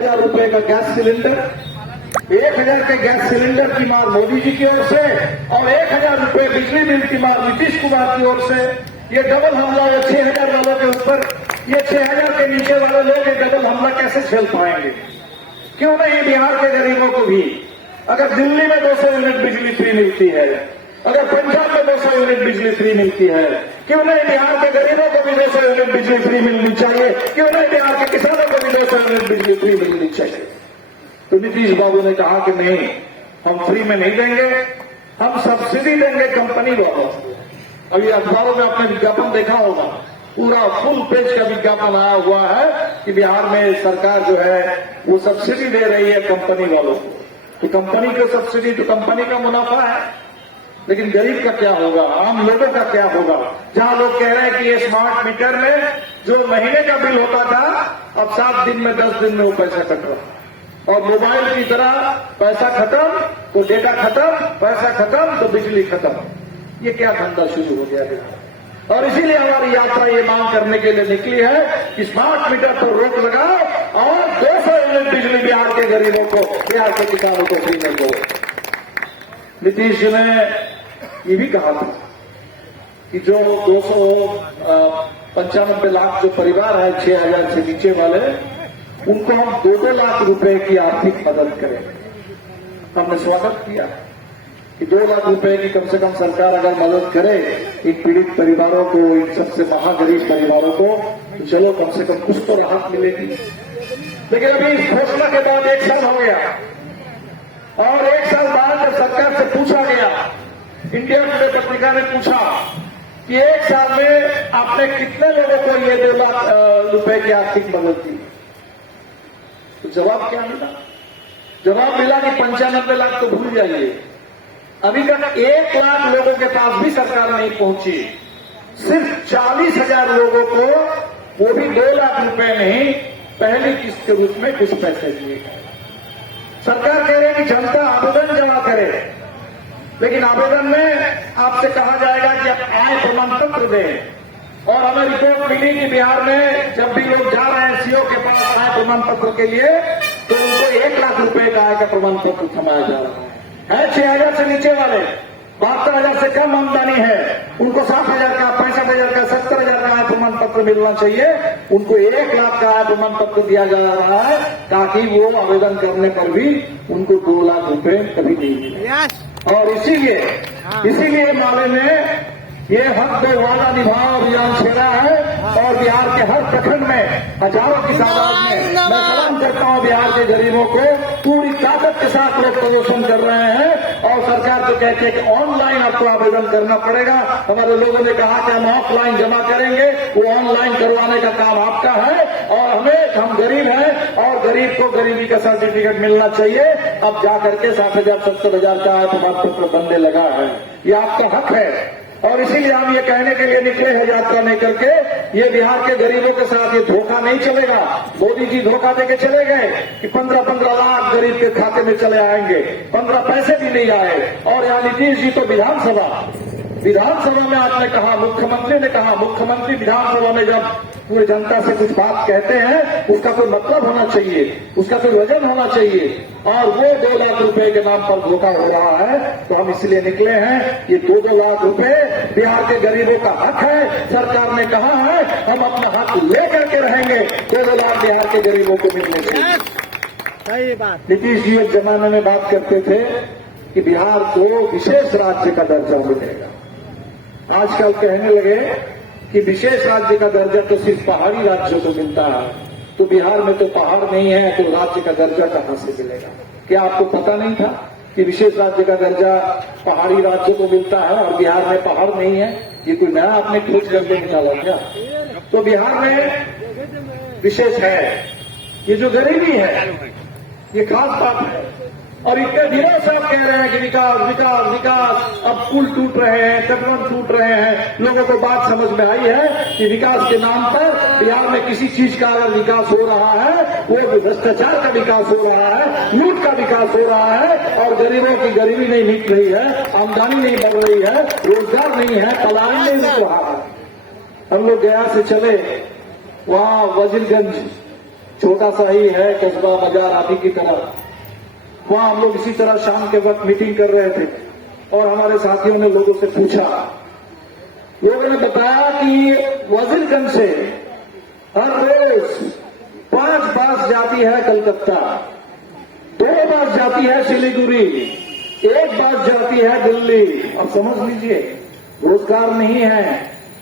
₹1,000 का gas cylinder, 1,000 के gas cylinder की मार मोदी जी की ओर से और ₹1,000 बिजली बिल की मार नीतीश कुमार की ओर से। ये डबल हमला है 6,000 वालों के ऊपर। ये 6,000 के नीचे वाले लोग ये डबल हमला कैसे झेल पाएंगे? क्यों नहीं बिहार के गरीबों को भी, अगर दिल्ली में 200 यूनिट बिजली फ्री मिलती है, अगर पंजाब में 200 यूनिट बिजली फ्री मिलती है, क्यों नहीं बिहार के गरीबों को भी 200 यूनिट बिजली फ्री मिलनी चाहिए? क्यों नहीं बिहार के किसानों को भी 200 यूनिट बिजली फ्री मिलनी चाहिए? तो नीतीश बाबू ने कहा कि नहीं, हम फ्री में नहीं देंगे, हम सब्सिडी देंगे कंपनी वालों को। अभी अखबारों में आपने विज्ञापन देखा होगा, पूरा फुल पेज का विज्ञापन आया हुआ है कि बिहार में सरकार जो है वो सब्सिडी दे रही है कंपनी वालों को। तो कंपनी को सब्सिडी तो कंपनी का मुनाफा है, लेकिन गरीब का क्या होगा, आम लोगों का क्या होगा? जहां लोग कह रहे हैं कि ये स्मार्ट मीटर में जो महीने का बिल होता था अब 7 दिन में 10 दिन में वो पैसा कट रहा, और मोबाइल की तरह पैसा खत्म तो डेटा खत्म, पैसा खत्म तो बिजली खत्म। ये क्या धंधा शुरू हो गया है? और इसीलिए हमारी यात्रा ये मांग करने के लिए निकली है कि स्मार्ट मीटर पर रोक लगाओ और 200 यूनिट बिजली बिहार के गरीबों को, बिहार के किसानों को फ्री में दो। नीतीश जी ने ये भी कहा था कि जो 295 लाख जो परिवार है 6,000 से नीचे वाले, उनको हम 2-2 लाख रुपए की आर्थिक मदद करेंगे। हमने स्वागत किया कि 2 लाख रुपए की कम से कम सरकार अगर मदद करे इन पीड़ित परिवारों को, इन सबसे महागरीब परिवारों को, तो चलो कम से कम कुछ तो राहत मिलेगी। लेकिन अभी इस घोषणा के बाद 1 साल हो गया, और 1 साल बाद जब सरकार से पूछा गया, इंडिया टुडे पत्रिका ने पूछा कि 1 साल में आपने कितने लोगों को ये 2 लाख रुपए की आर्थिक मदद दी, तो जवाब क्या मिला? जवाब मिला कि 95 लाख तो भूल जाइए, अभी तक 1 लाख लोगों के पास भी सरकार नहीं पहुंची। सिर्फ 40,000 लोगों को, वो भी 2 लाख रुपए नहीं, पहली किस्त के रूप में कुछ पैसे दिए गए। सरकार कह रही है कि जनता आवेदन जमा करे, लेकिन आवेदन में आपसे कहा जाएगा कि आप आय प्रमाण पत्र दें। और हमें रिपोर्ट मिली कि बिहार में जब भी लोग जा रहे हैं सीओ के पास आय प्रमाण पत्र के लिए, तो उनको 1 लाख रुपए का आय का प्रमाण पत्र थमाया जा रहा है। 6,000 से नीचे वाले, 72,000 से कम आमदनी है, उनको 60,000 का, 65,000 का, 70,000 का आय प्रमाण पत्र मिलना चाहिए। उनको 1 लाख का आय प्रमाण पत्र दिया जा रहा है ताकि वो आवेदन करने पर भी उनको 2 लाख रुपए कभी नहीं मिले। और इसीलिए मामले में ये हक दो वादा निभाओ अभियान छेड़ा है, और बिहार के हर प्रखंड में हजारों की तादाद में मैं सलाम करता हूं बिहार के गरीबों को। पूरी ताकत के साथ लोग प्रदर्शन कर रहे हैं, और सरकार तो कहती है कि ऑनलाइन आपको आवेदन करना पड़ेगा। हमारे लोगों ने कहा कि हम ऑफलाइन जमा करेंगे, वो ऑनलाइन करवाने का काम आपका है, और हम गरीब हैं और गरीब को गरीबी का सर्टिफिकेट मिलना चाहिए। अब जाकर के 60,000 70,000 का प्रमाण पत्र बनने लगा है, ये आपका हक है। और इसीलिए हम ये कहने के लिए निकले हैं यात्रा नहीं करके, ये बिहार के गरीबों के साथ ये धोखा नहीं चलेगा। मोदी जी धोखा देके चले गए कि 15-15 लाख गरीब के खाते में चले आएंगे, 15 पैसे भी नहीं आए। और यहाँ नीतीश जी तो विधानसभा में आपने कहा, मुख्यमंत्री ने कहा, मुख्यमंत्री विधानसभा में जब पूरी जनता से कुछ बात कहते हैं उसका कोई मतलब होना चाहिए, उसका कोई वजन होना चाहिए। और वो 2 लाख रुपए के नाम पर धोखा हो रहा है। तो हम इसलिए निकले हैं, ये 2-2 लाख रुपए बिहार के गरीबों का हक है। सरकार ने कहा है हम अपना हक लेकर के रहेंगे, 2-2 लाख बिहार के गरीबों को मिलने चाहिए। सही बात। नीतीश जी एक जमाने में बात करते थे कि बिहार को विशेष राज्य का दर्जा मिलेगा। आजकल कहने लगे कि विशेष राज्य का दर्जा तो सिर्फ पहाड़ी राज्यों को मिलता है, तो बिहार में तो पहाड़ नहीं है, तो राज्य का दर्जा कहां से मिलेगा? क्या आपको पता नहीं था कि विशेष राज्य का दर्जा पहाड़ी राज्यों को मिलता है और बिहार में पहाड़ नहीं है? ये कोई नया आपने खोज करके निकाला क्या? तो बिहार में विशेष है, ये जो गरीबी है ये खास बात है। और इतने दिनों से आप कह रहे हैं कि विकास विकास विकास, अब पुल टूट रहे हैं, तटबंध टूट रहे हैं। लोगों को बात समझ में आई है कि विकास के नाम पर बिहार में किसी चीज का अगर विकास हो रहा है, वो भ्रष्टाचार का विकास हो रहा है, लूट का विकास हो रहा है, और गरीबों की गरीबी नहीं मिट रही है, आमदनी नहीं बढ़ रही है, रोजगार नहीं है, पलायन नहीं रुक रहा है। हम लोग गया से चले, वहां वजीरगंज छोटा सा ही है कस्बा बाजार आदि की तरह। वहां हम लोग इसी तरह शाम के वक्त मीटिंग कर रहे थे और हमारे साथियों ने लोगों से पूछा। लोगों ने बताया कि वजीरगंज से हर रोज 5 बस जाती है कलकत्ता, 2 बस जाती है सिलीगुड़ी, 1 बस जाती है दिल्ली। अब समझ लीजिए, रोजगार नहीं है,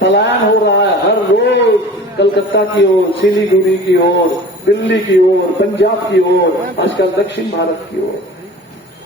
पलायन हो रहा है हर रोज कलकत्ता की ओर, सिलीगुड़ी की ओर, दिल्ली की ओर, पंजाब की ओर, आजकल दक्षिण भारत की ओर।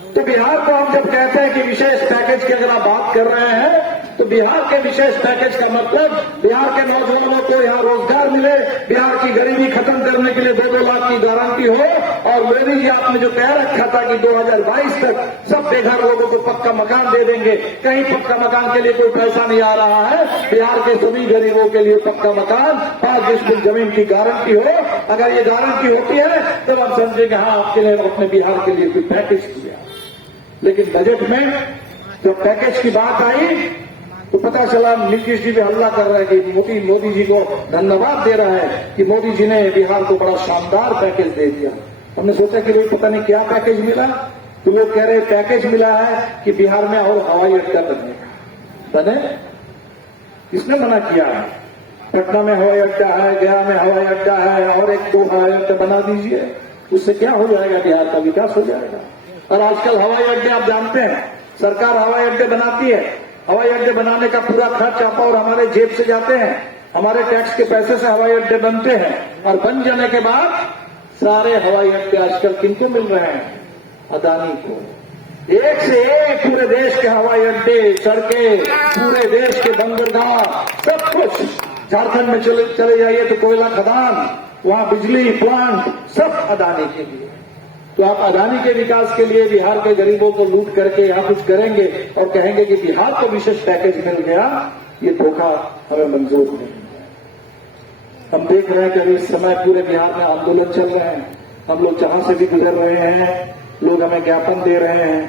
तो बिहार को हम जब कहते हैं कि विशेष पैकेज की अगर आप बात कर रहे हैं, तो बिहार के विशेष पैकेज का मतलब बिहार के नौजवानों को यहाँ रोजगार मिले, बिहार की गरीबी खत्म करने के लिए 2-2 लाख की गारंटी हो। और मोदी जी आपने जो कह रखा था कि 2022 तक सब बेघर लोगों को पक्का मकान दे देंगे, कहीं पक्का मकान के लिए कोई पैसा नहीं आ रहा है। बिहार के सभी गरीबों के लिए पक्का मकान, 5 डिस्ट्रिक्ट जमीन की गारंटी हो। अगर ये गारंटी होती है तो हम समझेंगे हाँ आपके लिए अपने बिहार के लिए कोई पैकेज किया। लेकिन बजट में जब पैकेज की बात आई तो पता चला नीतीश जी भी हल्ला कर रहे हैं कि मोदी जी को धन्यवाद दे रहा है कि मोदी जी ने बिहार को बड़ा शानदार पैकेज दे दिया। हमने सोचा कि भाई पता नहीं क्या पैकेज मिला, तो लोग कह रहे पैकेज मिला है कि बिहार में और हवाई अड्डा बने। किसने मना किया? पटना में हवाई अड्डा है, गया में हवाई अड्डा है, और 1-2 हवाई अड्डा बना दीजिए, उससे क्या हो जाएगा? बिहार का विकास हो जाएगा। और आजकल हवाई अड्डे आप जानते हैं, सरकार हवाई अड्डे बनाती है, हवाई अड्डे बनाने का पूरा खर्च आपा और हमारे जेब से जाते हैं, हमारे टैक्स के पैसे से हवाई अड्डे बनते हैं। और बन जाने के बाद सारे हवाई अड्डे आजकल किनको मिल रहे हैं? अदानी को। एक से एक पूरे देश के हवाई अड्डे, सड़कें, पूरे देश के बंदरगाह, सब कुछ। झारखंड में चले जाइए तो कोयला खदान, वहां बिजली प्लांट, सब अदानी के लिए। तो आप अदानी के विकास के लिए बिहार के गरीबों को लूट करके यहाँ कुछ करेंगे और कहेंगे कि बिहार को विशेष पैकेज मिल गया, ये धोखा हमें मंजूर नहीं है। हम देख रहे हैं कि अभी इस समय पूरे बिहार में आंदोलन चल रहे हैं, हम लोग जहां से भी गुजर रहे हैं, लोग हमें ज्ञापन दे रहे हैं।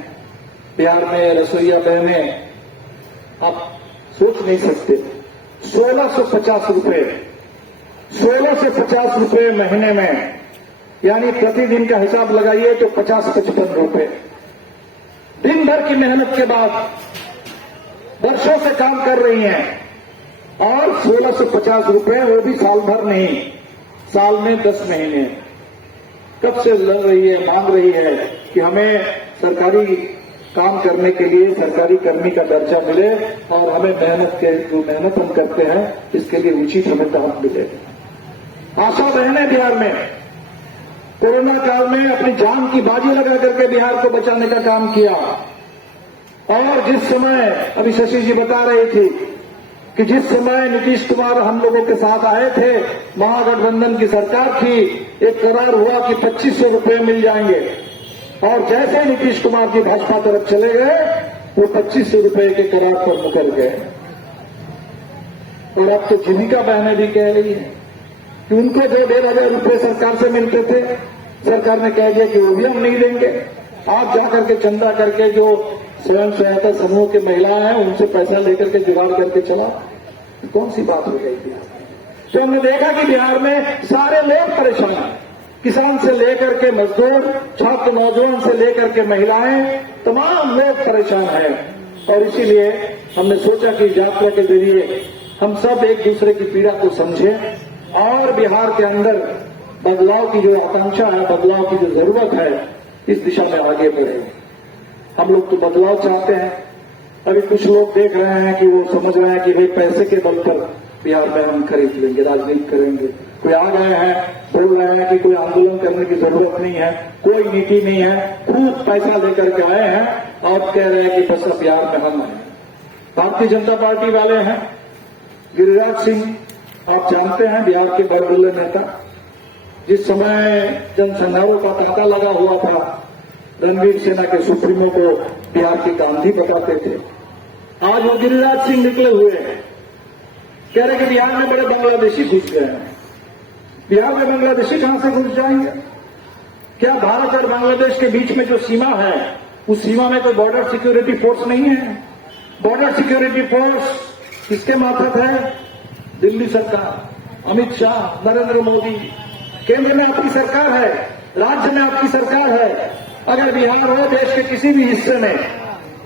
बिहार में रसोईया बहनें, आप सोच नहीं सकते, 1650 रुपए, 16 से 50 रुपए महीने में, यानी प्रतिदिन का हिसाब लगाइए तो 50-55 रुपए। दिन भर की मेहनत के बाद वर्षों से काम कर रही हैं, और 1650 रुपए, वो भी साल भर नहीं, साल में 10 महीने। कब से लड़ रही है, मांग रही है कि हमें सरकारी काम करने के लिए सरकारी कर्मी का दर्जा मिले और हमें जो मेहनत हम करते हैं इसके लिए उचित हमें दाम मिले। आशा बहनें बिहार में कोरोना काल में अपनी जान की बाजी लगा करके बिहार को बचाने का काम किया। और जिस समय अभी शशि जी बता रहे थे कि जिस समय नीतीश कुमार हम लोगों के साथ आए थे, महागठबंधन की सरकार थी, एक करार हुआ कि 2500 रुपए मिल जाएंगे, और जैसे नीतीश कुमार जी भाजपा तरफ चले गए वो 2500 रुपए के करार पर मुकर गए। और अब तो जीविका बहनें भी कह रही है कि उनको जो 1,500 रुपए सरकार से मिलते थे, सरकार ने कह दिया कि वो भी हम नहीं देंगे। आप जाकर के चंदा करके जो स्वयं सहायता समूह की महिलाएं हैं उनसे पैसा लेकर के जुगाड़ करके चला, कौन सी बात हो गई बिहार में? तो हमने देखा कि बिहार में सारे लोग परेशान हैं, किसान से लेकर के मजदूर, छात्र, नौजवान से लेकर के महिलाएं, तमाम लोग परेशान हैं। और इसीलिए हमने सोचा कि यात्रा के जरिए हम सब एक दूसरे की पीड़ा को समझें और बिहार के अंदर बदलाव की जो आकांक्षा है, बदलाव की जो जरूरत है, इस दिशा में आगे बढ़े। हम लोग तो बदलाव चाहते हैं। अभी कुछ लोग देख रहे हैं कि वो समझ रहे हैं कि भाई पैसे के बल पर बिहार में हम खरीद लेंगे, राजनीति करेंगे। कोई आ गए हैं, बोल रहे हैं कि कोई आंदोलन करने की जरूरत नहीं है, कोई नीति नहीं है, खूब पैसा लेकर के आए हैं और कह रहे हैं कि बस अब बिहार में हम हैं। भारतीय जनता पार्टी वाले हैं, गिरिराज सिंह आप जानते हैं, बिहार के बड़बुल्ले नेता। जिस समय जनसंहारों का तांता लगा हुआ था, रणवीर सेना के सुप्रीमो को बिहार के गांधी बताते थे। आज वो गिरिराज सिंह निकले हुए हैं, कह रहे कि बिहार में बड़े बांग्लादेशी घुस गए हैं। बिहार में बांग्लादेशी कहां से घुस जाएंगे? क्या भारत और बांग्लादेश के बीच में जो सीमा है, उस सीमा में कोई बॉर्डर सिक्योरिटी फोर्स नहीं है? बॉर्डर सिक्योरिटी फोर्स किसके मार्फत है? दिल्ली सरकार, अमित शाह, नरेंद्र मोदी, केंद्र में आपकी सरकार है, राज्य में आपकी सरकार है। अगर बिहार हो देश के किसी भी हिस्से में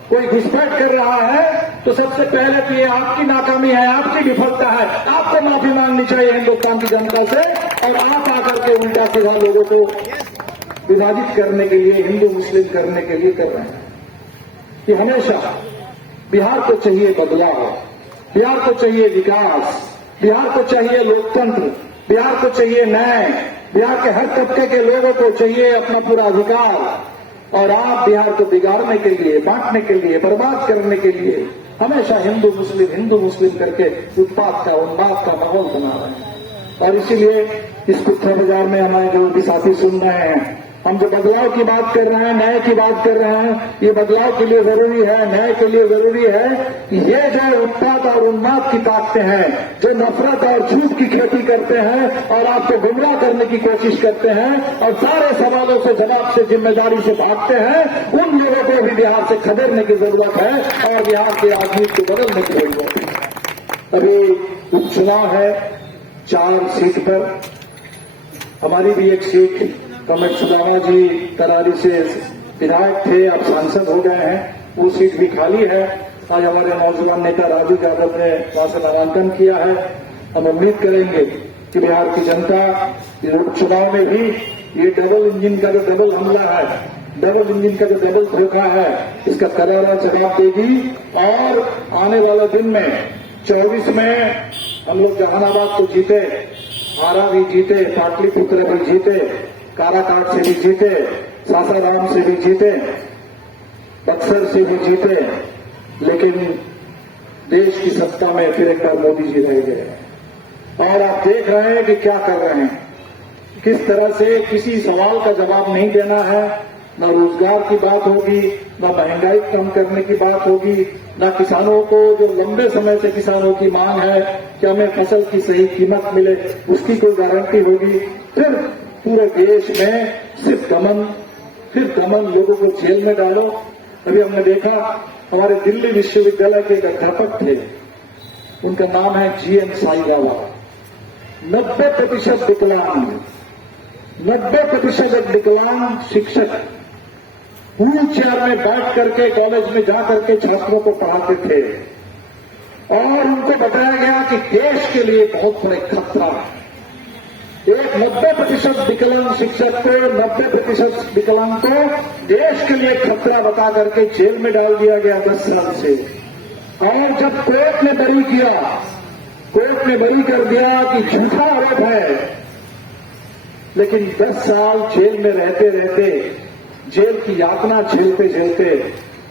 कोई घुसपैठ कर रहा है तो सबसे पहले तो ये आपकी नाकामी है, आपकी विफलता है। आपको माफी मांगनी चाहिए हिंदुस्तान की जनता से, और आप आकर के उल्टा सीधा लोगों को विभाजित करने के लिए, हिंदू मुस्लिम करने के लिए कर रहे हैं। कि हमेशा बिहार को चाहिए बदलाव, बिहार को चाहिए विकास, बिहार को चाहिए लोकतंत्र, बिहार को चाहिए न्याय, बिहार के हर तबके के लोगों को चाहिए अपना पूरा अधिकार। और आप बिहार को बिगाड़ने के लिए, बांटने के लिए, बर्बाद करने के लिए हमेशा हिंदू मुस्लिम करके उत्पात का, उन्माद का माहौल बना रहे हैं। और इसीलिए इस कुत्था बाजार में हमारे जो भी साथी सुन रहे हैं, हम जो बदलाव की बात कर रहे हैं, न्याय की बात कर रहे हैं, ये बदलाव के लिए जरूरी है, न्याय के लिए जरूरी है कि ये जो उत्पात और उन्माद की ताकतें हैं, जो नफरत और झूठ की खेती करते हैं और आपको गुमराह करने की कोशिश करते हैं और सारे सवालों से जवाब से जिम्मेदारी से भागते हैं, उन लोगों को भी बिहार से खदेड़ने की जरूरत है और बिहार के राजनीति को बदलने की जरूरत है। अभी उपचुनाव है 4 सीट पर, हमारी भी एक सीट कमर सुदामा जी करारी से विधायक थे, अब सांसद हो गए हैं, वो सीट भी खाली है। आज हमारे नौजवान नेता राजू यादव ने वहां से नामांकन किया है। हम उम्मीद करेंगे कि बिहार की जनता उपचुनाव में भी ये डबल इंजन का जो डबल हमला है, डबल इंजन का जो डबल धोखा है, इसका करारा जवाब देगी। और आने वाले दिन में 24 में हम लोग जहानाबाद को जीते, आरा भी जीते, पाटलिपुत्र भी जीते, काराकाट से भी जीते, सासाराम से भी जीते, बक्सर से भी जीते, लेकिन देश की सत्ता में फिर एक बार मोदी जी रह गए। और आप देख रहे हैं कि क्या कर रहे हैं, किस तरह से किसी सवाल का जवाब नहीं देना है। न रोजगार की बात होगी, न महंगाई कम करने की बात होगी, न किसानों को जो लंबे समय से किसानों की मांग है कि हमें फसल की सही कीमत मिले, उसकी कोई गारंटी होगी। फिर पूरे देश में सिर्फ गमन, फिर गमन, लोगों को जेल में डालो। अभी हमने देखा हमारे दिल्ली विश्वविद्यालय के एक अध्यापक थे, उनका नाम है GN साईबाबा। 90% विकलांग, 90% विकलांग शिक्षक व्हील चेयर में बैठ करके कॉलेज में जा करके छात्रों को पढ़ाते थे। और उनको बताया गया कि देश के लिए बहुत बड़े खतरा है। एक 90% विकलांग शिक्षक को, 90% विकलांग को देश के लिए खतरा बता करके जेल में डाल दिया गया 10 साल से। और जब कोर्ट ने बरी किया, कोर्ट ने बरी कर दिया कि झूठा आरोप है, लेकिन 10 साल जेल में रहते रहते, जेल की यातना झेलते झेलते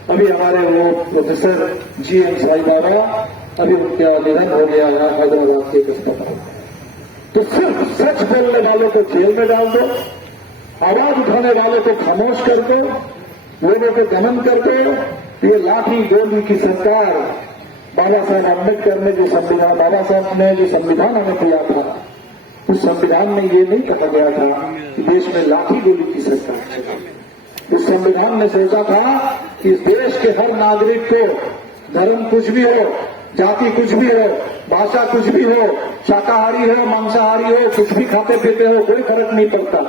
अभी हमारे वो प्रोफेसर GN साईबाबा, अभी उनका निधन हो गया हैदराबाद के एक अस्पताल। तो सिर्फ सच बोलने वालों को जेल में डाल दो, आवाज उठाने वालों को खामोश कर दो, लोगों को दमन कर दो। ये लाठी गोली की सरकार, बाबा साहब अम्बेडकर ने जो संविधान, बाबा साहब ने जो संविधान हमें दिया था, उस संविधान में ये नहीं कहा गया था कि देश में लाठी गोली की सरकार चले। उस संविधान ने सोचा था कि इस देश के हर नागरिक को, धर्म कुछ भी हो, जाति कुछ भी हो, भाषा कुछ भी हो, शाकाहारी हो, मांसाहारी हो, कुछ भी खाते पीते हो, कोई फर्क नहीं पड़ता।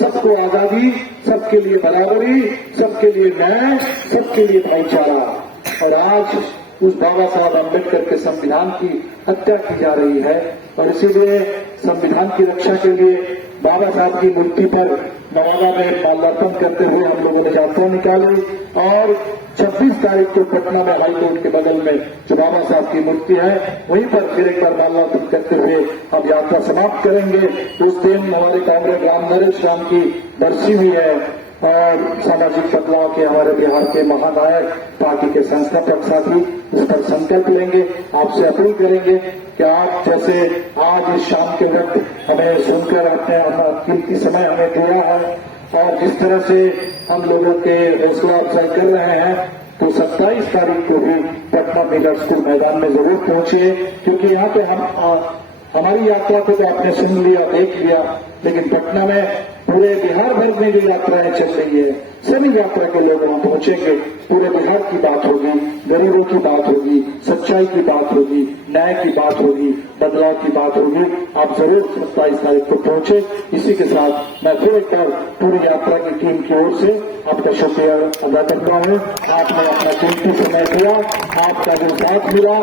सबको आजादी, सबके लिए बराबरी, सबके लिए न्याय, सबके लिए भाईचारा। और आज उस बाबा साहब अम्बेडकर के संविधान की हत्या की जा रही है। और इसीलिए संविधान की रक्षा के लिए बाबा साहब की मूर्ति पर नवादा में माल्यार्पण करते हुए हम लोगों ने यात्रा निकाली। और 26 तारीख को पटना में हाईकोर्ट के बगल में जो बाबा साहब की मूर्ति है, वहीं पर फिर एक बार माल्यार्पण करते हुए हम यात्रा समाप्त करेंगे। उस दिन हमारे कांग्रेस राम नरेश राम की बरसी हुई है और सामाजिक बदलाव के हमारे बिहार के महानायक, पार्टी के संस्थापक साथी उस पर संकल्प लेंगे। आपसे अपील करेंगे कि आप जैसे आज इस शाम के वक्त हमें सुनकर अपने कीमती समय हमें दिया है और जिस तरह से हम लोगों के हौसला अफजाई कर रहे हैं, तो 27 तारीख को भी पटना मिलर स्कूल मैदान में जरूर पहुंचिए। क्योंकि यहाँ पे हमारी यात्रा को तो आपने सुन लिया, देख लिया, लेकिन पटना में पूरे बिहार भर में जो यात्राएं चल रही है, सभी यात्रा के लोग वहां पहुंचेंगे। पूरे बिहार की बात होगी, गरीबों की बात होगी, सच्चाई की बात होगी, न्याय की बात होगी, बदलाव की बात होगी। आप जरूर 27 तारीख को पहुंचे। इसी के साथ मैं फिर एक बार पूरी यात्रा की टीम की ओर से आपका शुक्रिया अदा करता हूं। आपने अपना कीमती समय दिया, आपका जो साथ मिला,